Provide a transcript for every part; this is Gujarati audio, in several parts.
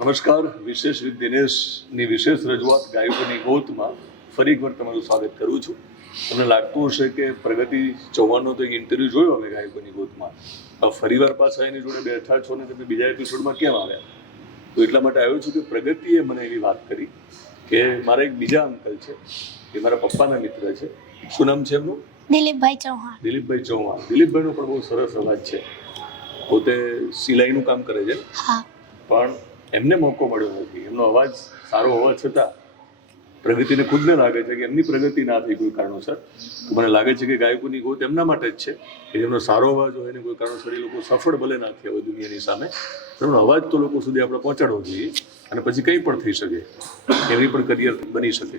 નમસ્કાર. વિશેષ વિથ દિનેશની વિશેષ રજૂઆત ગાયકોની ગોતમાં ફરી એકવાર તમારું સ્વાગત કરું છું. તમને લાગતું હશે કે પ્રગતિ ચૌહાણનો તો એક ઇન્ટરવ્યૂ જોયો અમે ગાયકોની ગોતમાં, ફરીવાર પાછા એની જોડે બેઠા છો ને તમે બીજા એપિસોડમાં કેમ આવ્યા? તો એટલા માટે આવ્યો છું કે પ્રગતિએ મને એવી વાત કરી કે મારા એક બીજા અંકલ છે, એ મારા પપ્પાના મિત્ર છે. શું નામ છે એમનું? દિલીપભાઈ ચૌહાણ. દિલીપભાઈ ચૌહાણ. દિલીપભાઈનો પણ બહુ સરસ અવાજ છે. પોતે સિલાઈનું કામ કરે છે, હા, પણ એમને મોકો મળ્યો નથી. એમનો અવાજ સારો હોવા છતાં પ્રગતિને ખુદને લાગે છે કે એમની પ્રગતિ ના થઈ કોઈ કારણોસર. તો મને લાગે છે કે ગાયકોની ગોત એમના માટે જ છે કે જેમનો સારો અવાજ હોય એને કોઈ કારણોસર એ લોકો સફળ ભલે ના થયા હોય દુનિયાની સામે, એમનો અવાજ તો લોકો સુધી આપણે પહોંચાડવો જોઈએ અને પછી કંઈ પણ થઈ શકે, એવી પણ કરિયર બની શકે.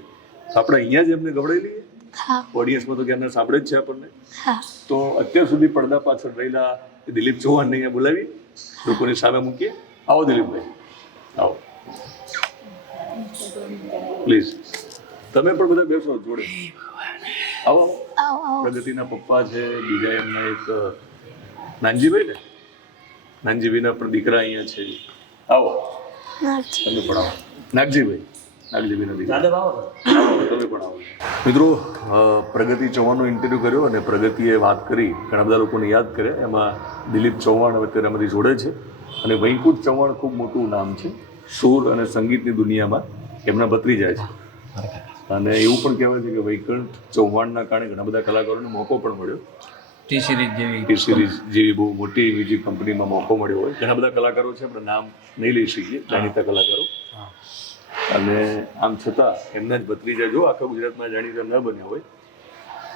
તો આપણે અહીંયા જ એમને ગવડાવી લઈએ. હા, ઓડિયન્સમાં તો ક્યારના સાંભળે જ છે આપણને. હા. તો અત્યાર સુધી પડદા પાછળ રહેલા દિલીપ ચૌહાણને અહીંયા બોલાવી લોકોની સામે મૂકીએ. આવો દિલીપભાઈ, આવો પ્લીઝ. તમે પણ બધા બેસો જોડે. આવો. આવો આવો. પ્રગતિના પપ્પા છે, બીજા એમના એક નાનજીભાઈ ને, નાનજીભાઈના પણ દીકરા અહીંયા છે. આવો તમે પણ આવો. નાગજીભાઈ, નાગજીભાઈના દીકરા આવો, તમે પણ આવો. મિત્રો, પ્રગતિ ચૌહાણનો ઇન્ટરવ્યૂ કર્યો અને પ્રગતિએ વાત કરી, ઘણા બધા લોકોને યાદ કરે. એમાં દિલીપ ચૌહાણ હવે અત્યારે અમારી જોડે છે અને વૈકુંઠ ચૌહાણ ખૂબ મોટું નામ છે સૂર અને સંગીતની દુનિયામાં. એમના ભત્રીજા છે અને એવું પણ કહેવાય છે કે વૈકુંઠ ચૌહાણના કારણે ઘણા બધા કલાકારોને મોકો પણ મળ્યો. ટી સિરીઝ જેવી બહુ મોટી મ્યુઝિક કંપનીમાં મોકો મળ્યો હોય. ઘણા બધા કલાકારો છે, આપણે નામ નહીં લઈ શકીએ, જાણીતા કલાકારો. અને આમ છતાં એમના જ ભત્રીજા જો આખા ગુજરાતમાં જાણીતા ન બન્યા હોય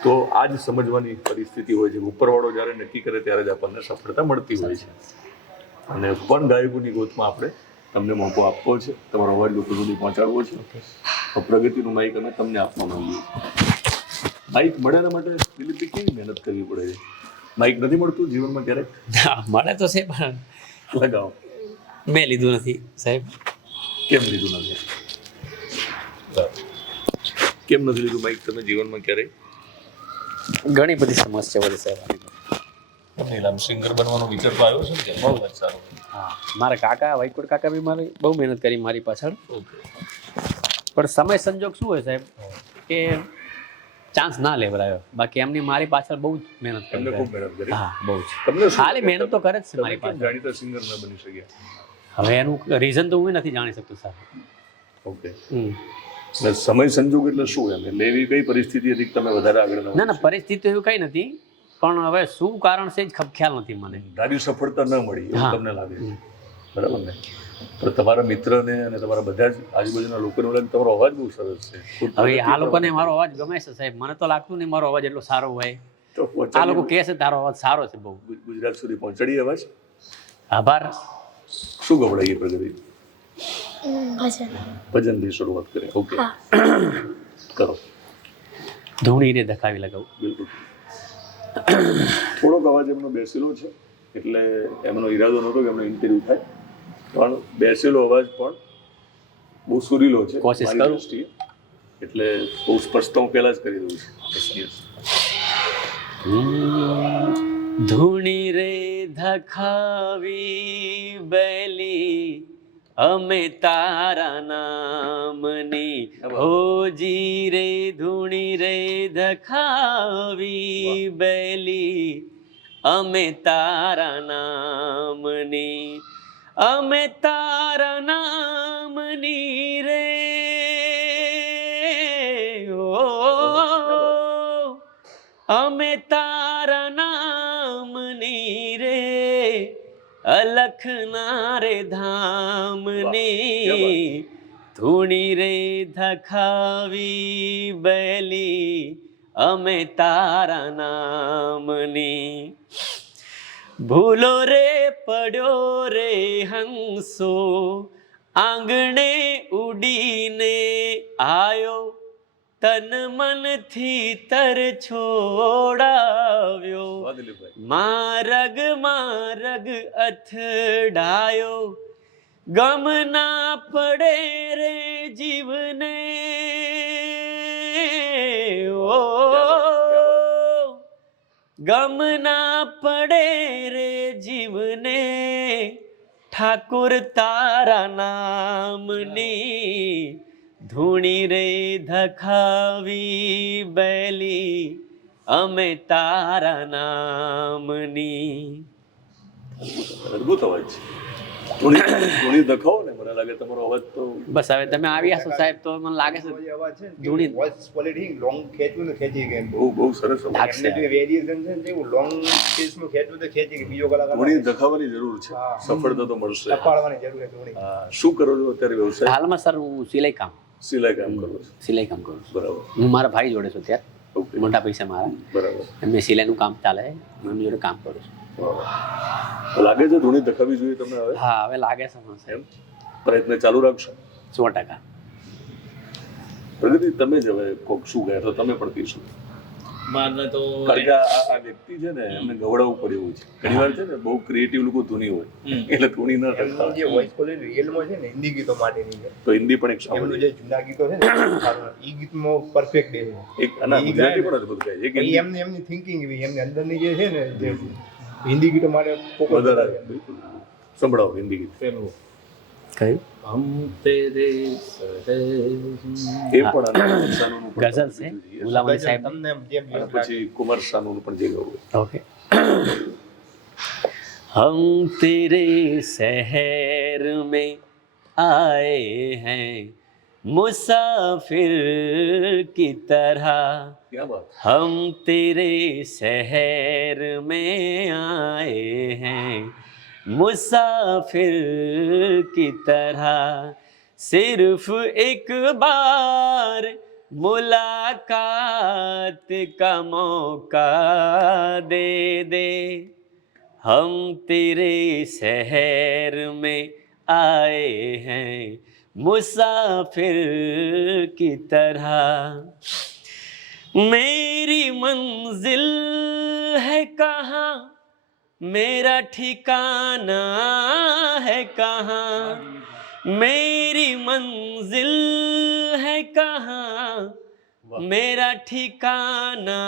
તો આ જ સમજવાની પરિસ્થિતિ હોય છે. ઉપરવાળો જ્યારે નક્કી કરે ત્યારે જ આપણને સફળતા મળતી હોય છે. અને પણ ગાયકોની ગોતમાં આપણે તમને મોકો આપવો છે, તમારો અવાજ લોકો સુધી પહોંચાડવો છે. તો પ્રગતિનું માઇક અમે તમને આપવા માંગીએ છીએ. માઇક મળ્યા માટે દિલીપભાઈ કેવી મહેનત કરવી પડે છે? માઇક નથી મળતું જીવનમાં ક્યારેક? મળે તો છે પણ લગાવો. મેં લીધું નથી સાહેબ. કેમ લીધું નથી? કેમ નથી લીધું માઇક તમે જીવનમાં ક્યારેય? ઘણી બધી સમસ્યાઓ છે સાહેબ. તમને સિંગર બનવાનો વિચાર તો આવ્યો છે ને? બહુ જ સારો. હા, મારા કાકા વૈકુંઠ કાકા બી મારી બહુ મહેનત કરી મારી પાછળ. ઓકે. પણ સમય સંજોગ શું હોય સાહેબ કે ચાન્સ ના લેવડાયો. બાકી એમની મારી પાછળ બહુ જ મહેનત તમને કરી. ખૂબ મહેનત કરી. હા, બહુ જ. તમને શું ખાલી મહેનત તો કરે જ છે મારી કેમ પાછળ. જાણીતા સિંગર ન બની શક્યા? હવે એનું રીઝન તો હું નથી જાણી શકતો સાહેબ. ઓકે. એટલે સમય સંજોગ એટલે શું એમ? એટલે એવી કઈ પરિસ્થિતિ હતી કે તમે વધારે આગળ ન ના ના, પરિસ્થિતિ એવું કંઈ નથી, પણ હવે શું કારણ છે જ ખ્યાલ નથી મને. ધાર્યું સફળતા ન મળી એવું હા. તમને લાગે છે, બરાબર ને? પણ તમારા મિત્રને અને તમારા બધા જ આજુબાજુના લોકોને લાગે તમારો અવાજ બહુ સરસ છે. હવે આ લોકોને મારો અવાજ ગમે છે સાહેબ. મને તો લાગતું નહીં મારો અવાજ એટલો સારો હોય. તો આ પહોંચાડી લોકો કહે છે તારો અવાજ સારો છે બહુ. ગુજરાત સુધી પહોંચાડી અવાજ. આભાર. શું ગવડાવીએ પ્રગતિ? ભજન. ભજનથી શરૂઆત કરીએ. ઓકે, હા. કરો. ધૂણીને ધખાવી લગાવું. બિલકુલ. થોડોક અવાજ એમનો બેસેલો છે એટલે એમનો ઈરાદો નહોતો કે એમનો ઇન્ટરવ્યૂ થાય, પણ બેસેલો અવાજ પણ બહુ સુરીલો છે કોશિશ મારી કરું. દૃષ્ટિએ. એટલે બહુ સ્પષ્ટ હું પહેલા જ કરી દઉં છું. ધૂણી રે ધખાવી બેલી અમે તારા નામની, હોજી રે ધૂણી રે ધખાવી બેલી અમે તારા નામની, અમે તારા નામની રે ઓ, અમે તારા નામની રે, અલખના રે ધામની, ધૂણી રે ધખાવી બેલી અમે તારા નામની. ભૂલો રે પડ્યો રે હંસો, આંગણે ઉડીને આયો, તન મનથી તર છોડાવ્યો, મારગ મારગ અથડાયો, ગમ ના પડે રે જીવને ઓ, ગમ ના પડે રે જીવને, ઠાકુર તારા નામની ધૂણી રે ધખાવી બેલી અમે તારા નામની. અદભુત અવાજ છે. ધૂણી દખાવો ને, મને લાગે તમારો અવાજ તો બસ હવે તમે આવ્યા છો સાહેબ તો મને લાગે છે અવાજ છે ધૂણી. વોઇસ ક્વોલિટી લોંગ ખેંચવું તો ખેંચી ગયા બહુ બહુ સરસ અવાજ. એમને જે વેરિએશન છે ને એવું લોંગ કેસમાં ખેંચવું તો ખેંચી કે બીજો કલાકાર ધૂણી દખાવવાની જરૂર છે, હા. સફળતા તો મળશે. તપાડવાની જરૂર છે ધૂણી. હા. શું કરો છો અત્યારે વ્યવસાય? હાલમાં સર હું સિલાઈ કામ કરો છો? સિલાઈ કામ કરું છું. બરાબર. હું મારા ભાઈ જોડે છું ત્યારે ઓકે. મોટા પૈસા મારા બરાબર. એમને સિલાઈનું કામ ચાલે છે, હું એમની જોડે કામ કરું છું. લાગે છે ધૂણી દખાવી જોઈએ તમને હવે? હા હવે લાગે છે મને સાહેબ એમ પ્રયત્ન ચાલુ રાખશો? 100%. પ્રગતિ, તમે જ હવે કોક શું ગયા તો તમે પણ કહીશું. મારને તો કારણ કે આ વ્યક્તિ છે ને એમને ગવડાવવું પડે એવું છે. ઘણી વાર છે ને બહુ ક્રિએટિવ લોકો ધૂની હોય એટલે ધૂની ન એમનું દખાવે. જે વોઇસ ક્વોલિટી રિયલમાં છે ને હિન્દી ગીતો માટેની છે. તો હિન્દી પણ એક એમનું સાંભળીએ. જે જૂના ગીતો છે ને સારું, ઈ ગીતમાં પરફેક્ટ છે. એક આના ગુજરાતી પણ અદભુત ગાય છે. એક હિન્દી એમની થિંકિંગ એવી, એમની અંદરની જે છે ને જે હિન્દી ગીતો માટે focus વધારે વધારે. બિલકુલ. સંભળાવો હિન્દી ગીત. પેલું કયું હમ તેરે સહે એ પણ આના સાનુનું પણ ગઝલ છે ગુલામ અલી સાહેબ. તમને જેમ અને પછી કુમાર સાનુનું પણ જે ગાવું હોય. ओके हम तेरे शहर में आए हैं मुसाफिर की तरह ક્યાં બાત. हम तेरे शहर में आए हैं मुसाफिर की तरह सिर्फ एक बार मुलाकात का मौका दे दे हम तेरे शहर में आए हैं मुसाफिर की तरह मेरी मंजिल है कहाँ मेरा ठिकाना है कहाँ मेरी मंजिल है कहाँ मेरा ठिकाना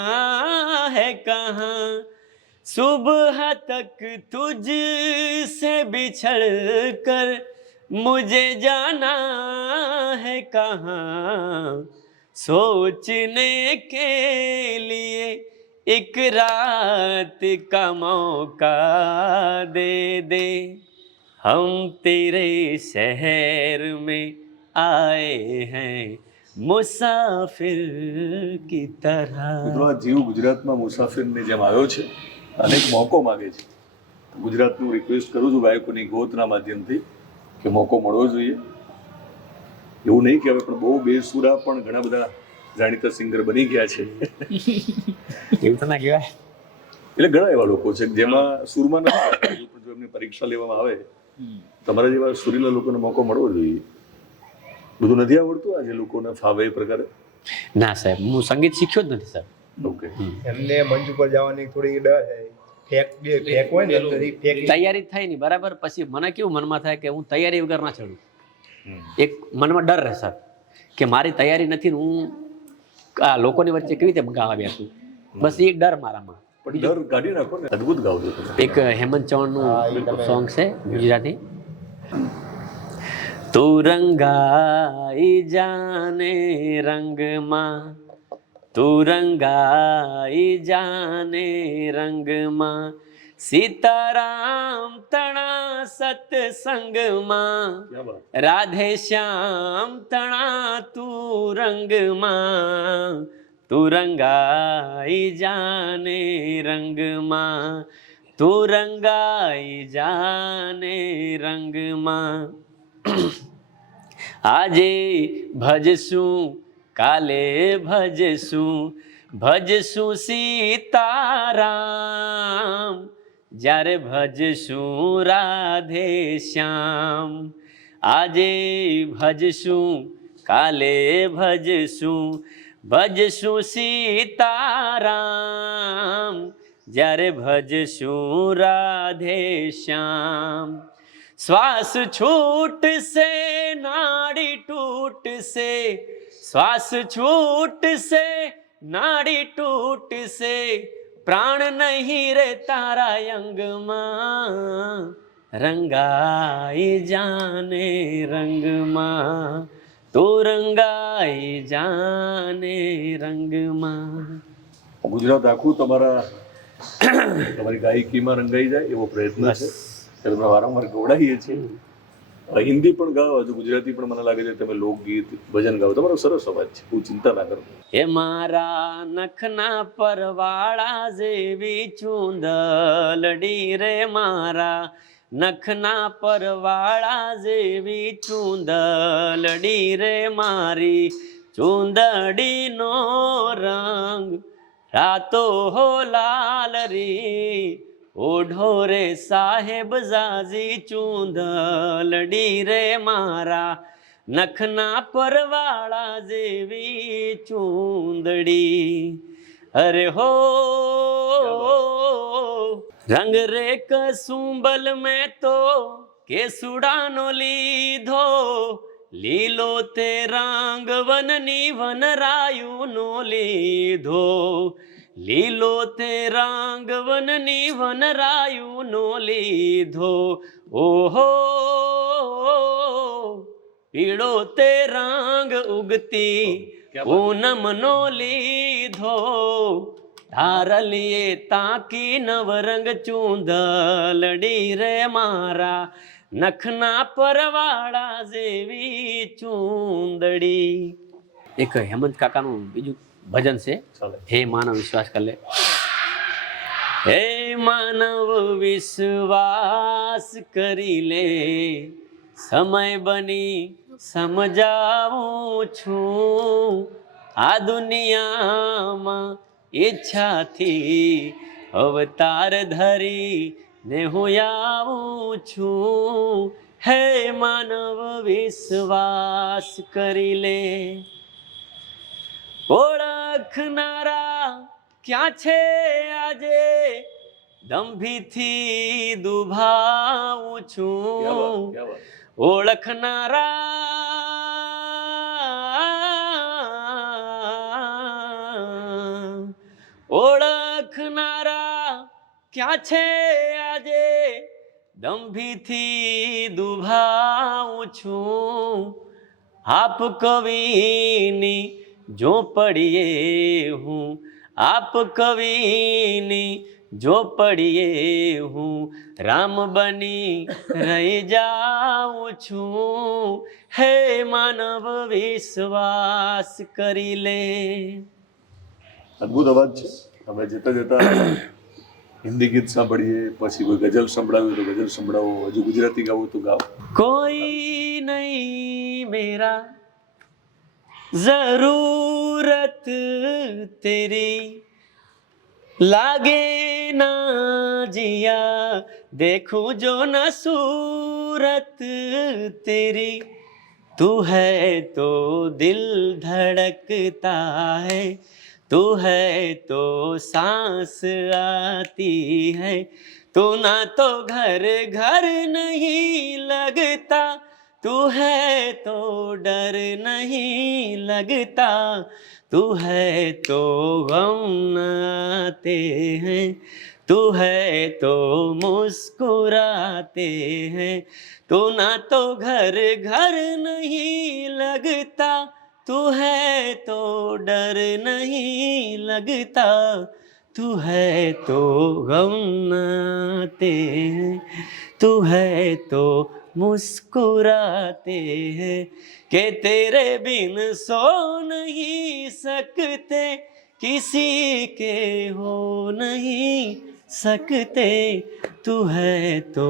है कहाँ सुबह तक तुझ से बिछड़ कर मुझे जाना है कहाँ सोचने के लिए एक रात का मौका दे दे हम तेरे शहर में आए हैं મુસાફિર કી તરહ. મિત્રો, આ જીવ ગુજરાતમાં મુસાફિરની જેમ આવ્યો છે અને એક મોકો માગે છે. ગુજરાતનું રિક્વેસ્ટ કરું છું ગાયકોની ગોતના માધ્યમથી કે મોકો મળવો જોઈએ. એવું નહીં કે હવે પણ બહુ બેસુરા પણ ઘણા બધા જાણીતા સિંગર બની ગયા છે. એવું તો ના કહેવાય. એટલે ઘણા એવા લોકો છે જેમાં સુરમાં નથી આવતા. જો એમની પરીક્ષા લેવામાં આવે તમારા જેવા સુરીલા લોકોને મોકો મળવો જોઈએ. બધું નથી આવડતું આજે લોકોને ફાવે એ પ્રકારે? ના સાહેબ, હું સંગીત શીખ્યો જ નથી સાહેબ. ઓકે. એમને મંચ ઉપર જવાની થોડી ડર છે. ફેક હોય ને તો ઈ ફેક તૈયારી થાય નહીં બરાબર, પછી મને કેવું મનમાં થાય કે હું તૈયારી વગર ના ચડું. એક મનમાં ડર રહે સર કે મારી તૈયારી નથી ને હું આ લોકોની વચ્ચે કેવી રીતે ગાવા બેસું. બસ એ ડર મારામાં. પણ ડર કાઢી નાખો ને. અદભુત ગાવ છો તમે. એક હેમંત ચૌહાણનું સોંગ છે ગુજરાતી. તું રંગાઈ જાને રંગમાં તું રંગાઈ જાને રંગમાં સીતારામ તણા સત્સંગમાં ક્યાં બાત. રાધે શ્યામ તણા તું રંગમાં તું રંગાઈ જાને રંગમાં તું રંગાઈ જાને રંગમાં આજે ભજશું કાલે ભજશું ભજશું સીતારામ જ્યારે ભજશું રાધે શ્યામ આજે ભજશું કાલે ભજશું ભજશું સીતારામ જ્યારે ભજશું રાધે શ્યામ श्वास छूट से नाड़ी टूट से श्वास छूट से नाड़ी टूट से प्राण नहीं रे तारा अंग मां રંગાઈ જાને રંગમાં, તો રંગાઈ જાને રંગમાં. ગુજરાત આખું તમારી ગાયકીમાં રંગાઈ જાય એવો પ્રયત્ન છે. તમે વારંવાર ગવડાવીએ છીએ. હિન્દી પણ ગાઓ, હજુ ગુજરાતી પણ મને લાગે છે તમે લોકગીત ભજન ગાઓ. તમારો સરસ અવાજ છે, બહુ ચિંતા ના કરો. એ મારા નખના પરવાળા જેવી ચૂંદલડી રે, મારા નખના પરવાળા જેવી ચૂંદલડી રે, મારી ચૂંદડીનો રંગ રાતો હો લાલ રી, ઓઢો રે સાહેબ જાજી ચૂંદલડી રે, મારા નખના પરવાળા જેવી ચૂંદડી. અરે હો રંગ રે કસુંબલ મેં તો કેસુડાનો લીધો, લીલો તે રંગ વનની વનરાયુનો લીધો, લીલો તે રંગ વનની વનરાયુનો લીધો. ઓહો પીળો તે રંગ ઉગતી પૂનમનો લીધો, ધારલીએ તાકી નવરંગ ચૂંદલડી રે, મારા નખના પરવાળા જેવી ચૂંદડી. એક હેમંત કાકાનું બીજું ભજન છે, હે માનવ વિશ્વાસ કર લે. હે માનવ વિશ્વાસ કરી લે, સમય બની સમજાવું છું, આ દુનિયામાં ઈચ્છાથી અવતાર ધરી ને હું આવું છું. હે માનવ વિશ્વાસ કરી લે. ઓળખનારા ક્યાં છે આજે, દંભીથી દુભાવું છું. ઓળખનારા ક્યાં છે આજે, દંભીથી દુભાવું છું. આપ કવિની ઝોપડીએ હું, આપ કવિની ઝોપડીએ હું, રામ બની રહી જાઉં છું. હે માનવ વિશ્વાસ કરી લે. અદભુત અવાજ છે. તમે જતા જતા હિન્દી ગીત સાંભળીએ, પછી કોઈ ગઝલ સંભળાવ્યું તો ગઝલ સંભળાવો, હજુ ગુજરાતી ગાવું તો ગાઓ. કોઈ નહીં મેરા જરૂરત તેરી, લાગે ના जिया देखूं जो न सूरत तेरी, तू है तो दिल धड़कता है, तू है तो सांस आती है, तू ना तो घर घर नहीं लगता, तू है तो डर नहीं लगता, तू है तो गम न आते हैं, तू है तो मुस्कुराते हैं, तू ना तो घर घर नहीं लगता, तू है तो डर नहीं लगता, तू है तो गम न आते हैं, तू है तो मुस्कुराते हैं, कि तेरे बिन सो नहीं सकते, किसी के हो नहीं सकते, तू है तो